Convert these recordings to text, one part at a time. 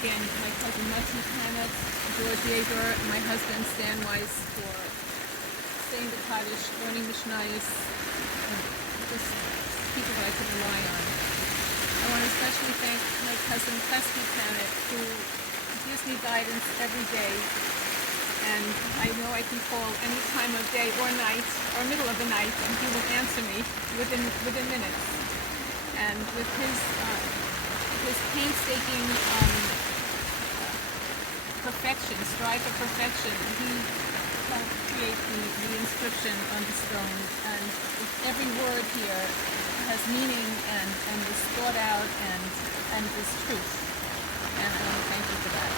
again my cousin Matthew Planet, George Yeager, and my husband Stan Weiss for staying the Kaddish, learning Mishnayos, and just people that I could rely on. I want to especially thank my cousin Chesky Planet, who gives me guidance every day, and I know I can call any time of day or night or middle of the night, and he will answer me within minutes. And with his painstaking perfection, strive for perfection, he helped create the inscription on the stone, and every word here has meaning and is thought out and is truth. And I want to thank you for that.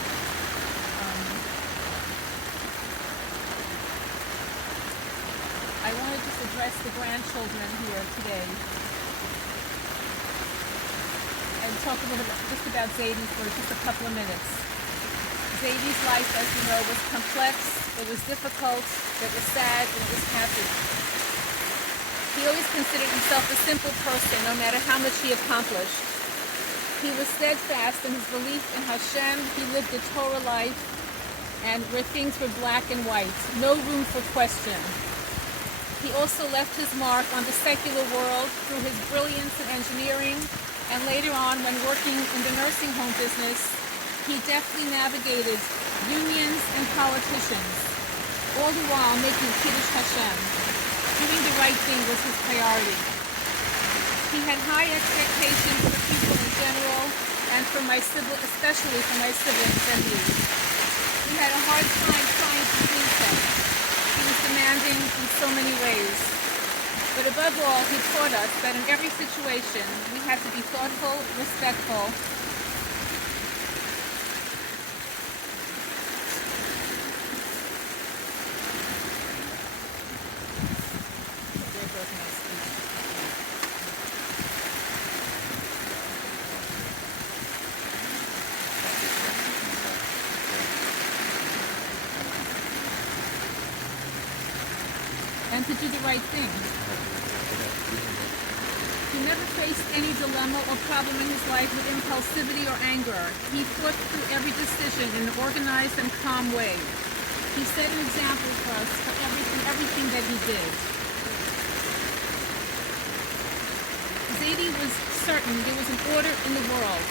I want to just address the grandchildren here today and talk a little bit just about Zadie for just a couple of minutes. Zadie's life, as you know, was complex, it was difficult, it was sad, and it was happy. He always considered himself a simple person, no matter how much he accomplished. He was steadfast in his belief in Hashem. He lived a Torah life, and where things were black and white, no room for question. He also left his mark on the secular world through his brilliance in engineering, and later on, when working in the nursing home business, he deftly navigated unions and politicians, all the while making Kiddush Hashem. Doing the right thing was his priority. He had high expectations for people in general, and for especially for my siblings and me. We had a hard time trying to please him. He was demanding in so many ways. But above all, he taught us that in every situation, we had to be thoughtful, respectful, and to do the right thing. He never faced any dilemma or problem in his life with impulsivity or anger. He thought through every decision in an organized and calm way. He set an example for us for everything that he did. Zadie was certain there was an order in the world,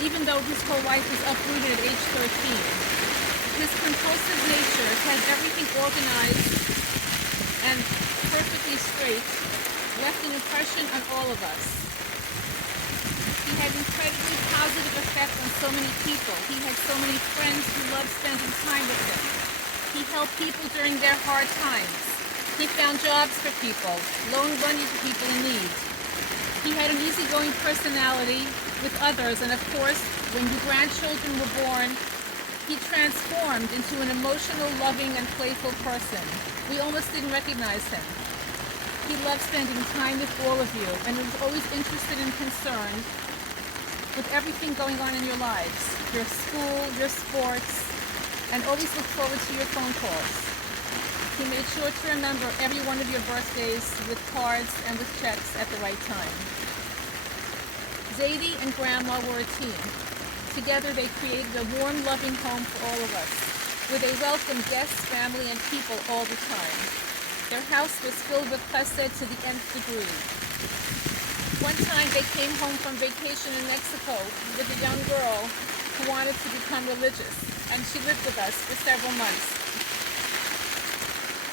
even though his whole life was uprooted at age 13. His compulsive nature had everything organized and perfectly straight, left an impression on all of us. He had incredibly positive effect on so many people. He had so many friends who loved spending time with him. He helped people during their hard times. He found jobs for people, loaned money to people in need. He had an easygoing personality with others, and of course, when the grandchildren were born, he transformed into an emotional, loving, and playful person. We almost didn't recognize him. He loved spending time with all of you, and was always interested and concerned with everything going on in your lives, your school, your sports, and always looked forward to your phone calls. He made sure to remember every one of your birthdays with cards and with checks at the right time. Zadie and Grandma were a team. Together they created a warm, loving home for all of us, where they welcomed guests, family, and people all the time. Their house was filled with chesed to the nth degree. One time they came home from vacation in Mexico with a young girl who wanted to become religious, and she lived with us for several months.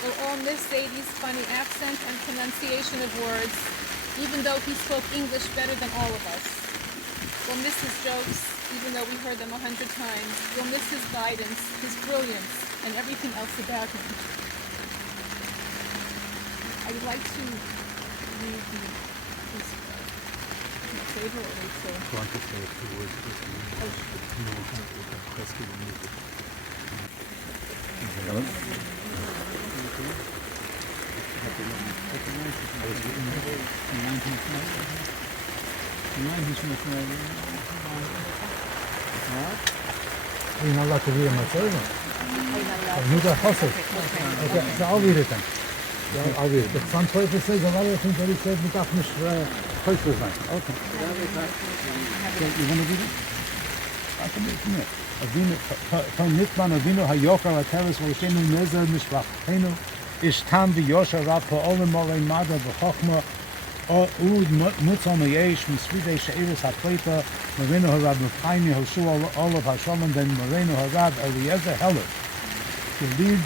We'll all miss Zadie's funny accent and pronunciation of words, even though he spoke English better than all of us. We'll miss his jokes, even though we heard them 100 times. We'll miss his guidance, his brilliance, and everything else about him. I would like to read his favor or Rachel. I want to say a few words with you. You know how to rescue the music. I was written in 1905. In Allah to be a Matzah. You got hustle. Okay, so I'll read it then. I'll read it. But some Teufel says a lot of things that he said we got from Teufel. Okay. You want to read it? Avinu, von Nitman Avinu Hayokar Ateres Volshenu Nezer Mishpachenu Ishtam V'Yosha Rav Pa'olim Olei Mada V'Chochma Ud Mutzon Yesh Misvidei She'iris HaPleita Marino Harab Mephaimi Hoshu Olav Hashalom Ben Marino Harab Eliezer Heller. The lead,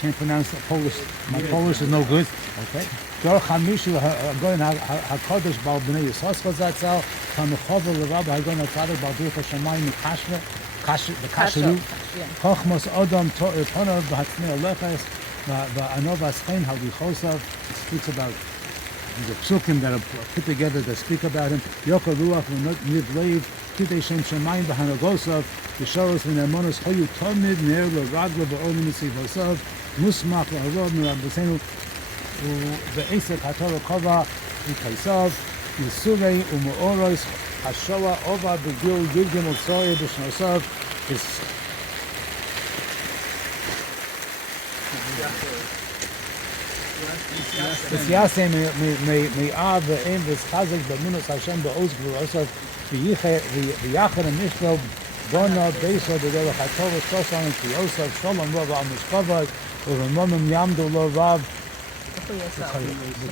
can't pronounce Polish. My Polish is no good. Okay. Dor Chamishu Hagoyin HaKodesh Bal B'nei Yisoscha Zatzal Kamechover L'Rabbi Hagoyin HaTzadik Bal Bircha Shamayim Kashre Kasheru Chochmos Odom Tonav B'Hatznei Aleches V'Anov Aschein Havichosav. It speaks about the psukim that are put together that speak about him. Yokar Ruach V'Nivleiv Kidei Shem Shamayim B'Hanagosav Yishoros V'Nemonos Hoyu Tomid Ner L'Ragla V'Onim Yisivosav Musmach V'Harod M'Rabbosenu Ve'esek HaTorah Kova V'Kaisav Yisurei U'Me'oros Hashoa Ova B'Gil Yigim Otsoye B'Shnosav V'Siyaseh Me'av Ve'em V'Schazek B'Minus Hashem B'Oz Gvurosav V'Yachar Mishlo Bona Beiso B'Derech HaTorah Shosan V'Yosav Shalom Rav Al Mishpavad U'Ramonim Yamdu Lo Rav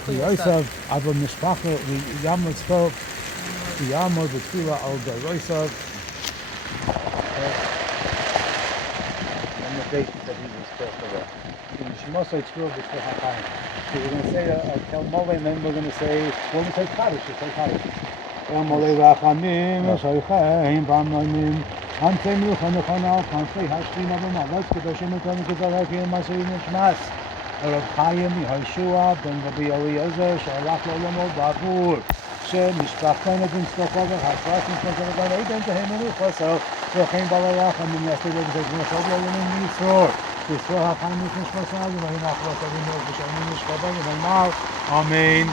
V'Yosav Ava Mishpacha V'Yamot Tzov V'Yamot V'Tfila Al Derosav. And the date that he was talking about. In Shemosai Tzvil B'Tzvil HaChaim. So we're going to say Tel Mole, and then we're going to say, when we say Kaddish, we say Kaddish. El Mole Rachamim, Shoicheim, Bamlanim, Antei Milcha Nechonal, Kanfei Hashvim Avim, Avos Kedoshim Etom Kezarekim, Masuim Nishmas, Rav Chaim, Yehoshua, Ben Rabbi Eliezer, Shalach L'Olamo, Bavur, Mishpachton Bin Stokover, Hashras Mishpachton, Eidon Tehem Menuchoso, Shocheim Balayach, and then yesterday we said, Mishpachton Bin Yisror. Yisror HaChaim Mishpachton, and then Achros Avim Mishpachton, Mishpachton, and then Mal, Amen.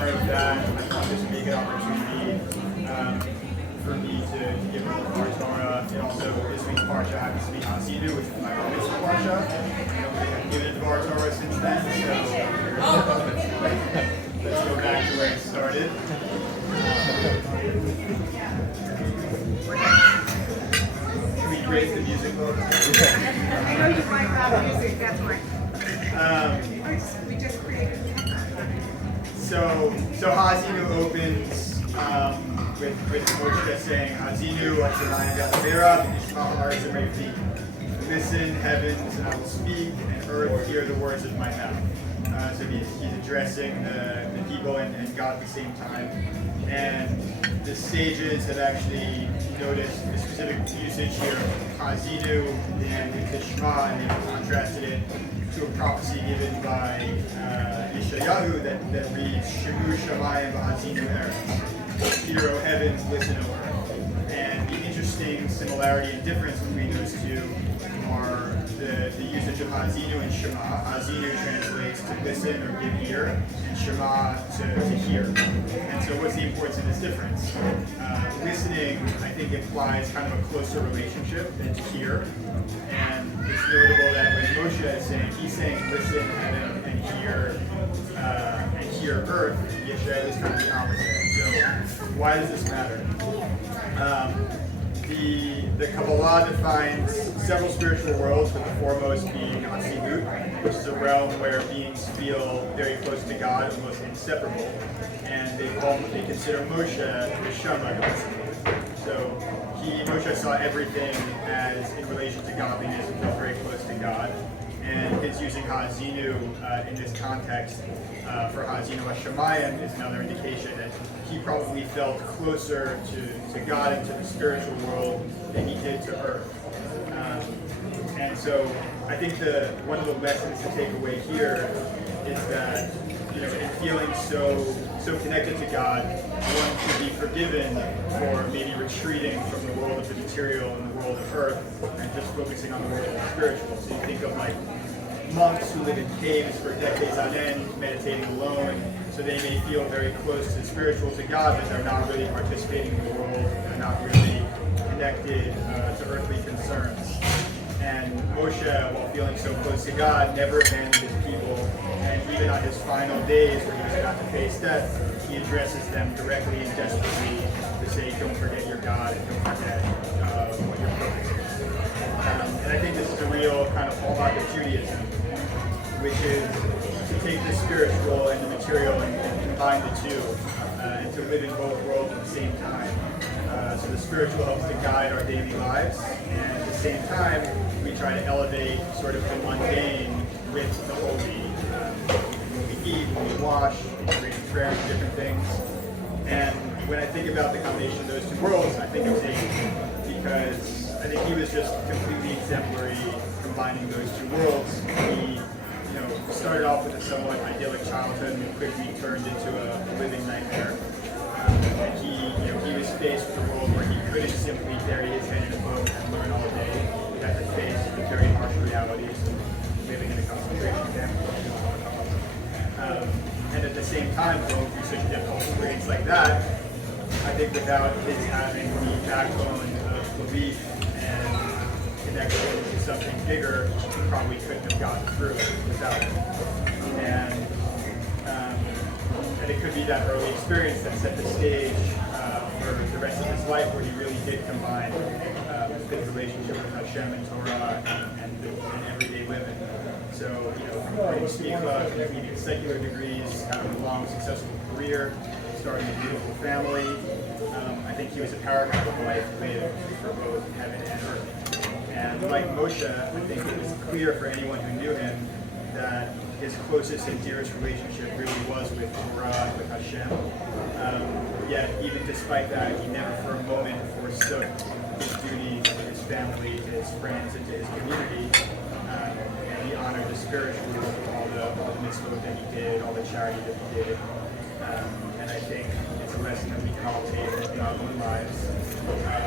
That I thought this would be a good opportunity for me to give a Torah. And also, this week's Parsha happens to be Hasidut, which is my bar mitzvah Parsha. I don't think I've given it to our Torah since then, so let's go back to where it started. Can we raise the music a little bit? I know you like rap music, that's why. We just created. So Hazinu opens with Moshe saying, Hazinu, Hashemayim Yadavera, Nishma Haaretz Refi. Listen, heavens, and I will speak, and earth, hear the words of my mouth. So he's addressing the people and God at the same time. And the sages have actually noticed the specific usage here of Hazinu and the Shema, and they've contrasted it to a prophecy given by Yeshayahu that reads, Shemu Shamayim v'Hazinu Eretz. Hear, O heavens, listen, O earth. And the interesting similarity and difference between those two are the usage of Hazinu and Shema. Hazinu translates to listen or give ear, and Shema to hear. And so what's the importance of this difference? Listening, I think, implies kind of a closer relationship than to hear. And it's notable that when Moshe is saying, he's saying listen heaven and hear earth, Yeshua is kind of the opposite. So why does this matter? The Kabbalah defines several spiritual worlds, with the foremost being Atzilut, which is a realm where beings feel very close to God, almost inseparable. And they consider Moshe the Shema of Atzilut. So Moshe saw everything as in relation to godliness and felt very close to God. And his using Hazinu in this context for Hazinu Hashemayim is another indication that he probably felt closer to God and to the spiritual world than he did to earth. And so I think one of the lessons to take away here is that, in feeling so connected to God, one should be forgiven for maybe retreating from the world of the material and the world of earth and just focusing on the world of the spiritual. So you think of like monks who live in caves for decades on end, meditating alone, so they may feel very close to spiritual, to God, but they're not really participating in the world, they're not really connected to earthly concerns. And Moshe, while feeling so close to God, never abandoned his people, and even on his final days when he was about to face death, he addresses them directly and desperately to say, don't forget your God and don't forget what your purpose is. And I think this is a real kind of hallmark of Judaism, which is to take the spiritual and the material and combine the two, and to live in both worlds at the same time. So the spiritual helps to guide our daily lives, and at the same time, we try to elevate sort of the mundane with the holy. When we eat, when we wash, integrating prayer and different things. And when I think about the combination of those two worlds, I think of Zayden, because I think he was just completely exemplary combining those two worlds. He started off with a somewhat idyllic childhood and quickly turned into a living nightmare. And he was faced with a world where he couldn't simply bury his head in a book and learn all day. He had to face the very harsh realities of living in a concentration camp. And at the same time, going through such a difficult experience like that, I think without his having the backbone of belief and connection to something bigger, he probably couldn't have gotten through it without it. And it could be that early experience that set the stage for the rest of his life, where he really did combine his relationship with Hashem and Torah and everyday living. So, from playing smicha, completing secular degrees, having a long, successful career, starting a beautiful family, I think he was a paragon of life lived for both heaven and earth. And like Moshe, I think it was clear for anyone who knew him that his closest and dearest relationship really was with Torah, with Hashem. Yet, even despite that, he never for a moment forsook his duties to his family, to his friends, and to his community. And he honored the spiritual with all the mitzvot that he did, all the charity that he did. And I think it's a lesson that we can all take in our own lives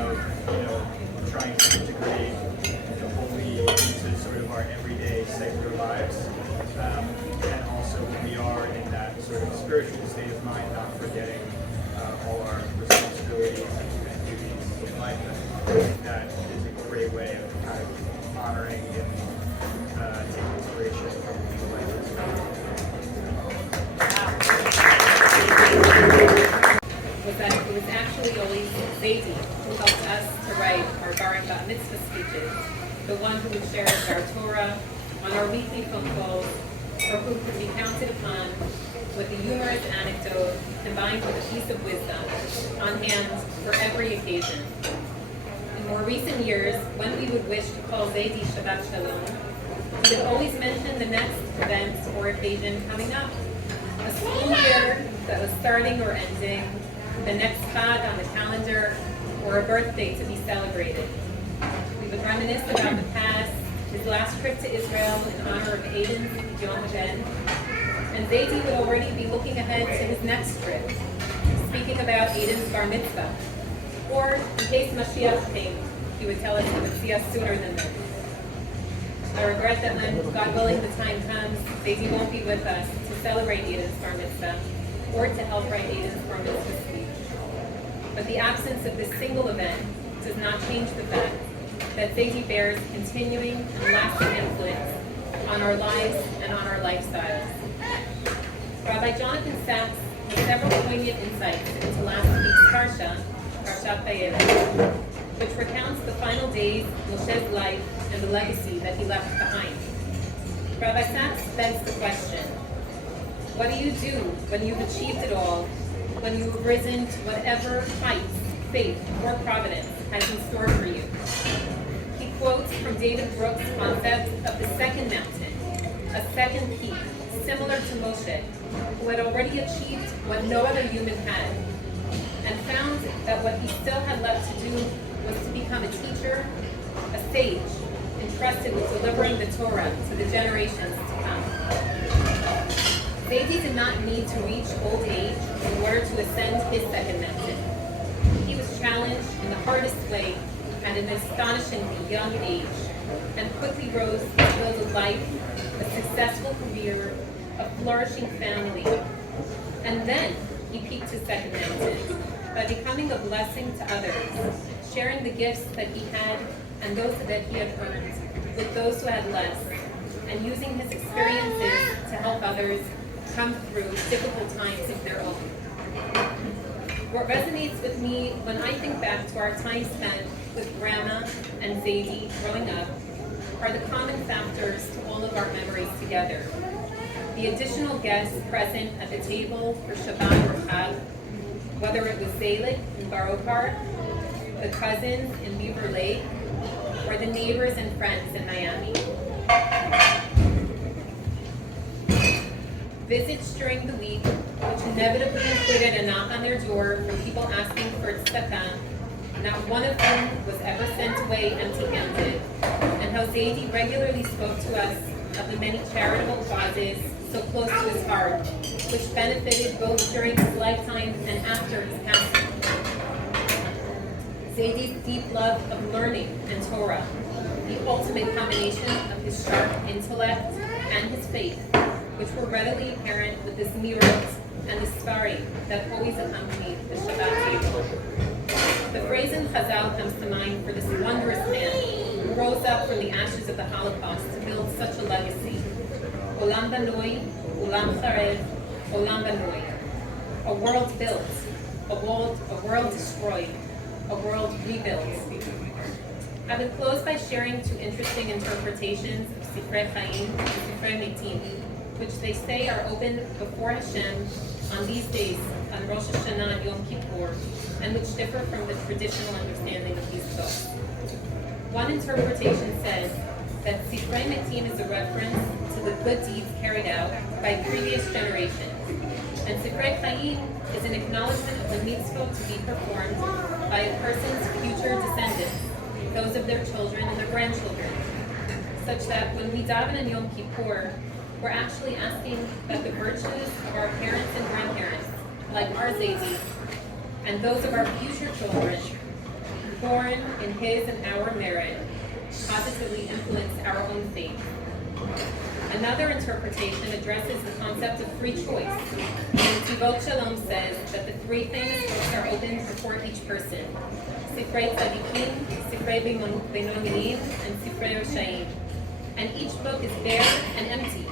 of, trying to integrate the holy into sort of our everyday secular lives. And also when we are in that sort of spiritual state of mind, not forgetting all our responsibilities and duties in life. I think that is a great way of kind of honoring and taking inspiration from people like this. It was actually always Zaidi who helped us to write our Bar and Bat Mitzvah speeches, the one who would share our Torah on our weekly phone calls, or who could be counted upon with a humorous anecdote combined with a piece of wisdom on hand for every occasion. In more recent years, when we would wish to call Zaidi Shabbat Shalom, He would always mention the next event or occasion coming up. A school year that was starting or ending, the next Chag on the calendar, or a birthday to be celebrated. We would reminisce about the past, his last trip to Israel in honor of Aiden's Yom HaBen, and Zaidi would already be looking ahead to his next trip, speaking about Aiden's bar mitzvah. Or, in case Mashiach came, he would tell us he would see us sooner than then. I regret that when, God willing, the time comes, Zaidi won't be with us to celebrate Aiden's bar mitzvah, or to help write Aiden's bar mitzvah speech. But the absence of this single event does not change the fact that Zaidi bears continuing and lasting influence on our lives and on our lifestyles. Rabbi Jonathan Sachs has several poignant insights into last week's Parsha, Parshat Vayelech, which recounts the final days of Moshe's life and the legacy that he left behind. Rabbi Sachs begs the question, what do you do when you've achieved it all, when you have risen to whatever heights, faith, or providence has in store for you? He quotes from David Brooks' concept of the second mountain, a second peak, similar to Moshe, who had already achieved what no other human had, and found that what he still had left to do was to become a teacher, a sage, entrusted with delivering the Torah to the generations to come. Zaidi did not need to reach old age in order to ascend his second mountain. He was challenged in the hardest way at an astonishingly young age, and quickly rose to build a life, a successful career, a flourishing family. And then he peaked his second mountain by becoming a blessing to others, sharing the gifts that he had and those that he had earned with those who had less, and using his experiences to help others come through difficult times of their own. What resonates with me when I think back to our time spent with Grandma and Zaidi growing up are the common factors to all of our memories together. The additional guests present at the table for Shabbat or Chag, whether it was Zalik in Borough Park, the cousins in Beaver Lake, or the neighbors and friends in Miami. Visits during the week, which inevitably included a knock on their door from people asking for tzedakah, not one of them was ever sent away empty-handed, and how Zaidi regularly spoke to us of the many charitable causes so close to his heart, which benefited both during his lifetime and after his passing. Zaidi's deep love of learning and Torah, the ultimate combination of his sharp intellect and his faith, which were readily apparent with the Zmirot and the Sfarim that always accompanied the Shabbat table. The phrase in Chazal comes to mind for this wondrous man who rose up from the ashes of the Holocaust to build such a legacy. Olam banoi, olam charev, olam banoi. A world built, a world destroyed, a world rebuilt. I would close by sharing two interesting interpretations of Sifrei Chaim and Sifrei Mitim, which they say are opened before Hashem on these days, on Rosh Hashanah and Yom Kippur, and which differ from the traditional understanding of these books. One interpretation says that Sifrei Mitim is a reference to the good deeds carried out by previous generations, and Sifrei Chaim is an acknowledgement of the mitzvot to be performed by a person's future descendants, those of their children and their grandchildren, such that when we daven in Yom Kippur, we're actually asking that the virtues of our parents and grandparents, like our Zaidi, and those of our future children, born in his and our merit, positively influence our own faith. Another interpretation addresses the concept of free choice. And Tivot Shalom says that the three famous books are opened before each person: Sifrei Tzadikim, Sifrei Beinonim, and Sifrei Roshaim. And each book is bare and empty,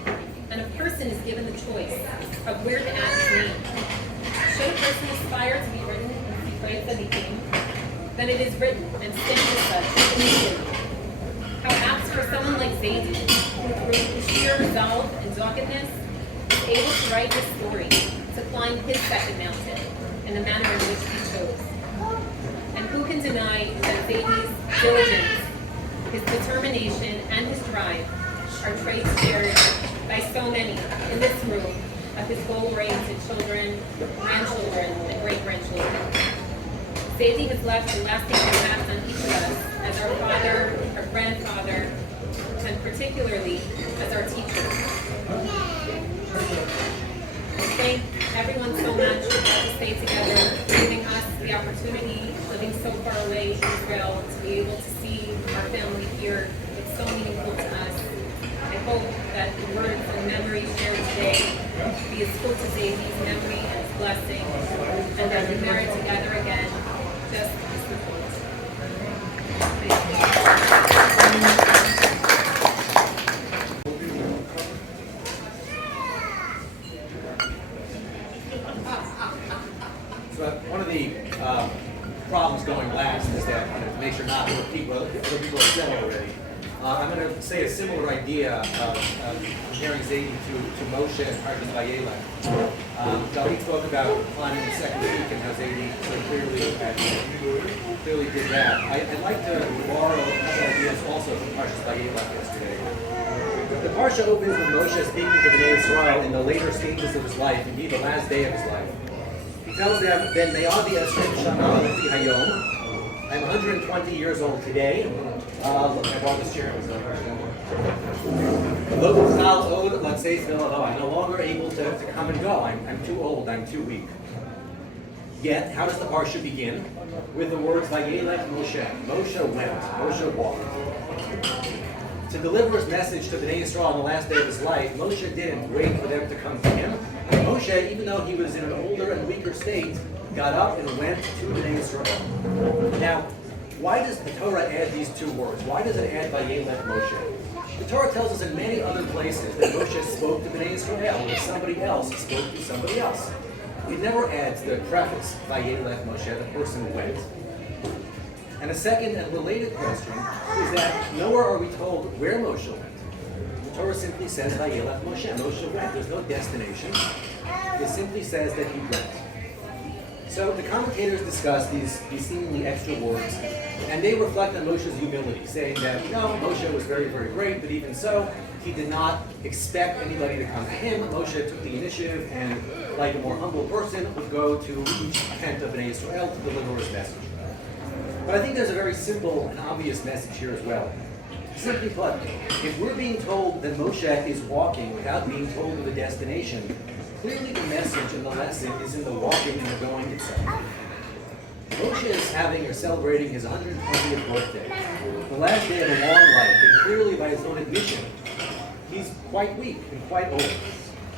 and a person is given the choice of where to add his name. Should a person aspire to be written in Sifrei Tzadikim, then it is written and stamped as such immediately. How apt for someone like Zaidi, who through sheer resolve and doggedness is able to write his story, to climb his second mountain in the manner in which he chose. And who can deny that Zaidi's diligence, his determination, and his drive are traits shared by so many in this room of his goal-oriented children, grandchildren, and great-grandchildren. Zaidi has left a lasting impact on each of us as our father, our grandfather, and particularly as our teacher. Thank everyone so much to stay together, giving us the opportunity, living so far away from Israel, to be able to see our family here. It's so meaningful to us. I hope that the words and memories shared today be as full to Zaidi's memory and his blessing, and that we merit together again, just as before. Thank you. One of the problems going last is that to make sure not other people are said already. I'm going to say a similar idea of comparing Zaidi to Moshe and Parshas Vayelech. David spoke about climbing the second peak and how Zaidi so clearly did that. I'd like to borrow a couple ideas also from Parshas Vayelech yesterday. The Parsha opens with Moshe speaking to Bnei Israel in the later stages of his life, indeed the last day of his life. He tells them, "Ben me'adi esrim shana lefi hayom." I'm 120 years old today. Look, I brought this chair. Look, I'm no longer able to come and go. I'm too old. I'm too weak. Yet, how does the parsha begin? With the words Vayelech Moshe. Moshe went. Moshe walked. To deliver his message to Bnei Israel on the last day of his life, Moshe didn't wait for them to come to him. Moshe, even though he was in an older and weaker state, got up and went to Bnei Israel. Now, why does the Torah add these two words? Why does it add Vayelech Moshe? The Torah tells us in many other places that Moshe spoke to Bnei Israel, or somebody else spoke to somebody else. It never adds the preface, Vayelech Moshe, the person went. And a second and related question is that nowhere are we told where Moshe went. The Torah simply says Vayelech Moshe. Moshe went. There's no destination. It simply says that he went. So the commentators discuss these seemingly extra words, and they reflect on Moshe's humility, saying that, Moshe was very, very great, but even so, he did not expect anybody to come to him. Moshe took the initiative and, like a more humble person, would go to each tent of Bnei Israel to deliver his message. But I think there's a very simple and obvious message here as well. Simply put, if we're being told that Moshe is walking without being told of the destination, clearly the message and the lesson is in the walking and the going itself. Moshe is having or celebrating his 120th birthday, the last day of a long life, and clearly by his own admission, he's quite weak and quite old.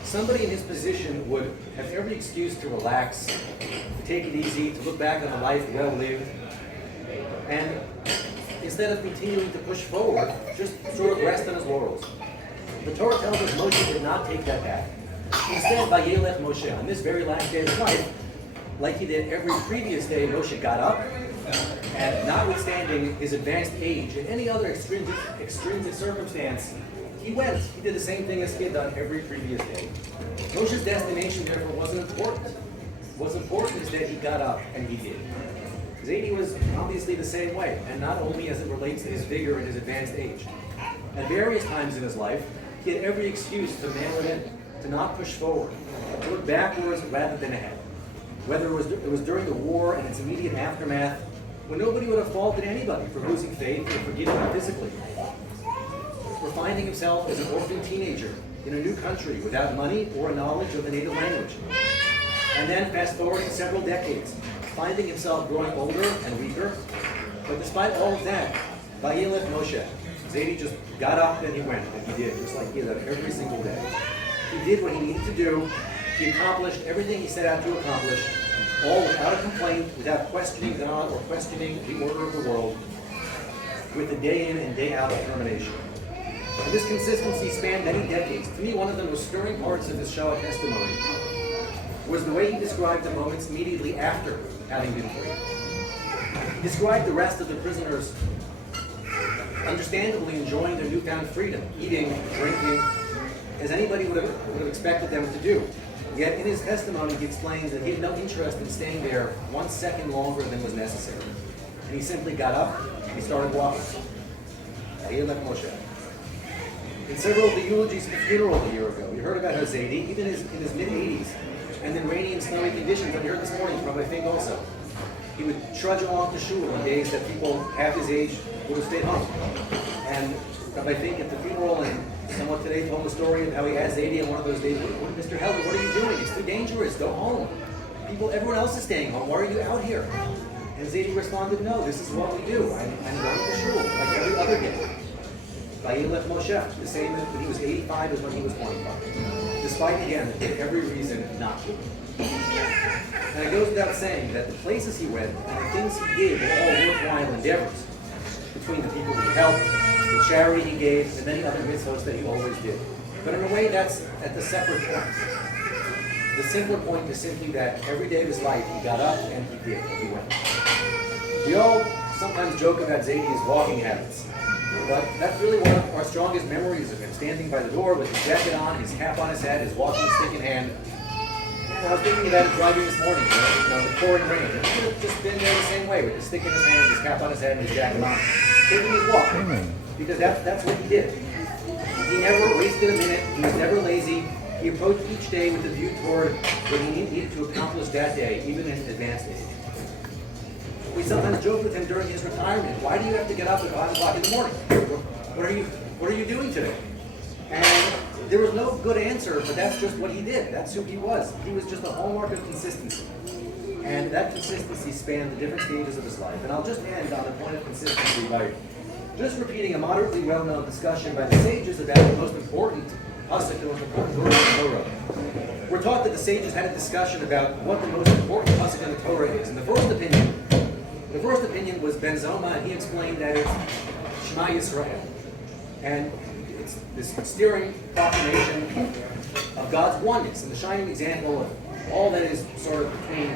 Somebody in his position would have every excuse to relax, to take it easy, to look back on a life well lived, and instead of continuing to push forward, just sort of rest on his laurels. The Torah tells us Moshe did not take that path. Instead, Vayelech Moshe, on this very last day of his life, like he did every previous day, Moshe got up, and notwithstanding his advanced age and any other extrinsic circumstance, he went. He did the same thing as he had done every previous day. Moshe's destination, therefore, wasn't important. What's important is that he got up, and he did. Zaidi was obviously the same way, and not only as it relates to his vigor and his advanced age. At various times in his life, he had every excuse to mail it in, to not push forward, to look backwards rather than ahead. Whether it was during the war and its immediate aftermath, when nobody would have faulted anybody for losing faith or for giving up physically. For finding himself as an orphan teenager in a new country without money or a knowledge of the native language. And then fast forwarding several decades, finding himself growing older and weaker. But despite all of that, Vayelech Moshe, Zaidi just got up and he went, and he did, just like he did every single day. He did what he needed to do. He accomplished everything he set out to accomplish, all without a complaint, without questioning God or questioning the order of the world, with a day in and day out determination. And this consistency spanned many decades. To me, one of the most stirring parts of his Shoah testimony was the way he described the moments immediately after having been freed. He described the rest of the prisoners understandably enjoying their newfound freedom, eating, drinking, as anybody would have expected them to do. Yet in his testimony, he explains that he had no interest in staying there 1 second longer than was necessary. And he simply got up and he started walking. Vayelech Moshe. In several of the eulogies at the funeral a year ago, we heard about how Zaidi, even in his mid-80s, and in rainy and snowy conditions, that we heard this morning from, I think also, he would trudge along to shul on days that people half his age would have stayed home. And I think at the funeral, and someone today told the story of how he asked Zaidi on one of those days, Mr. Heller, what are you doing? It's too dangerous. Go home. Everyone else is staying home. Why are you out here? And Zaidi responded, no, this is what we do. I'm going to shul like every other day. Vayelech Moshe, the same when he was 85 as when he was 25. Despite, again, every reason not to. And it goes without saying that the places he went and the things he did were all worthwhile endeavors, between the people he helped, the charity he gave, and many other mitzvahs that he always did. But in a way, that's at the separate point. The simpler point is simply that every day of his life, he got up and he did, he went. We all sometimes joke about Zaidi's walking habits, but that's really one of our strongest memories of him, standing by the door with his jacket on, his cap on his head, his walking stick in hand. And I was thinking about it driving this morning, the pouring rain. He could have just been there the same way, with his stick in his hand, his cap on his head, and his jacket on, taking his walk. Because that's what he did. He never wasted a minute, he was never lazy. He approached each day with a view toward what he needed to accomplish that day, even in advanced age. We sometimes joke with him during his retirement, why do you have to get up at 5 o'clock in the morning? What are you doing today? And there was no good answer, but that's just what he did. That's who he was. He was just a hallmark of consistency. And that consistency spanned the different stages of his life. And I'll just end on the point of consistency by just repeating a moderately well-known discussion by the sages about the most important pasuk, the most important verse in the Torah. We're taught that the sages had a discussion about what the most important pasuk in the Torah is. And the first opinion was Ben Zoma, and he explained that it's Shema Yisrael. And it's this steering proclamation of God's oneness, and the shining example of all that is sort of between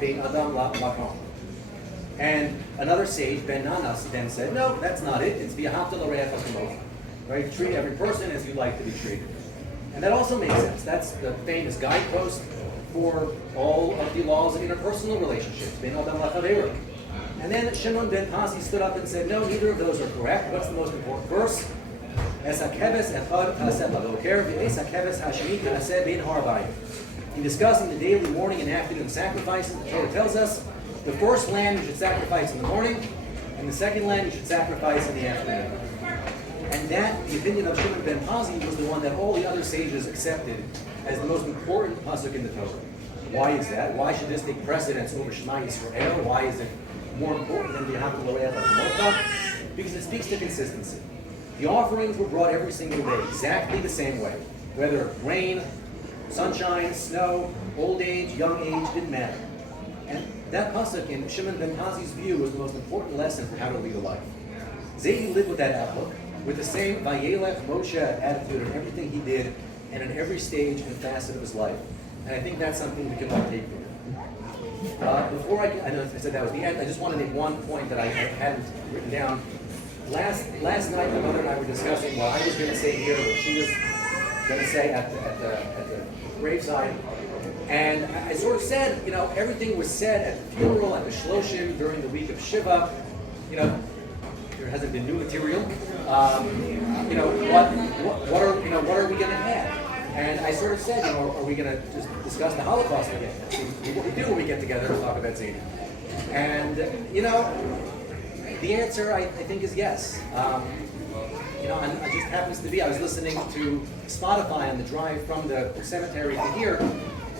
Bein Adam Lakom. And another sage, Ben Nanas, then said, no, that's not it. It's V'ahavta l'reacha kamocha. Right? Treat every person as you'd like to be treated. And that also makes sense. That's the famous guidepost for all of the laws of interpersonal relationships. Ben Adam Lachaveru. And then Shimon ben Pasi stood up and said, no, neither of those are correct. What's the most important verse? Es hakeves echad ta'aseh b'boker v'es hakeves hasheni ta'aseh bein harbayim. In discussing the daily morning and afternoon sacrifices, the Torah tells us the first lamb you should sacrifice in the morning, and the second lamb you should sacrifice in the afternoon. And that, the opinion of Shimon ben Pazi, was the one that all the other sages accepted as the most important pasuk in the Torah. Why is that? Why should this take precedence over Shema Yisrael? Why is it more important than the V'ahavta l'reacha kamocha? Because it speaks to consistency. The offerings were brought every single day, exactly the same way. Whether rain, sunshine, snow, old age, young age, didn't matter. And that pasuk, in Shimon ben Pazi's view, was the most important lesson for how to lead a life. Zaidi lived with that outlook, with the same Vayelech Moshe attitude in everything he did and in every stage and facet of his life. And I think that's something we can all take from it. Before I know I said that was the end, I just want to make one point that I hadn't written down. Last night, my mother and I were discussing what I was going to say here, what she was going to say at the graveside. And I sort of said, everything was said at the funeral, at the Shloshim, during the week of Shiva. There hasn't been new material. What are we going to add? And I sort of said, are we going to just discuss the Holocaust again? That's what we do when we get together and talk about Zaidi. And the answer I think is yes. And it just happens to be, I was listening to Spotify on the drive from the cemetery to here,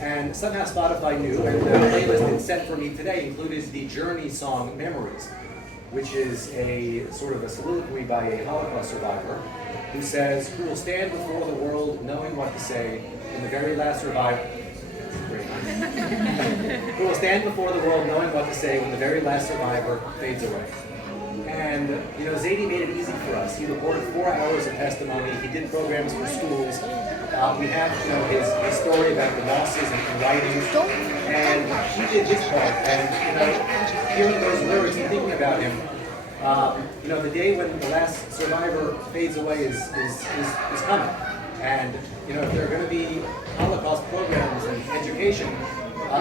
and somehow Spotify knew, and the playlist it sent for me today included the Journey song Memories, which is a sort of a soliloquy by a Holocaust survivor who says, who will stand before the world knowing what to say when the very last survivor, who will stand before the world knowing what to say when the very last survivor fades away. And, Zaidi made it easy for us. He recorded 4 hours of testimony. He did programs for schools. We have, his story about the losses and writings. And he did his part. And, hearing those words and thinking about him, the day when the last survivor fades away is coming. And, if there are going to be Holocaust programs and education,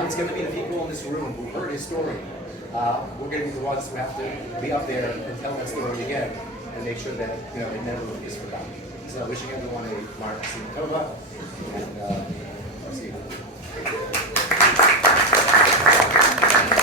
it's going to be the people in this room who heard his story. We're going to be the ones who have to be up there and tell that story again and make sure that it never is forgotten. wishing everyone a Mark Tova, and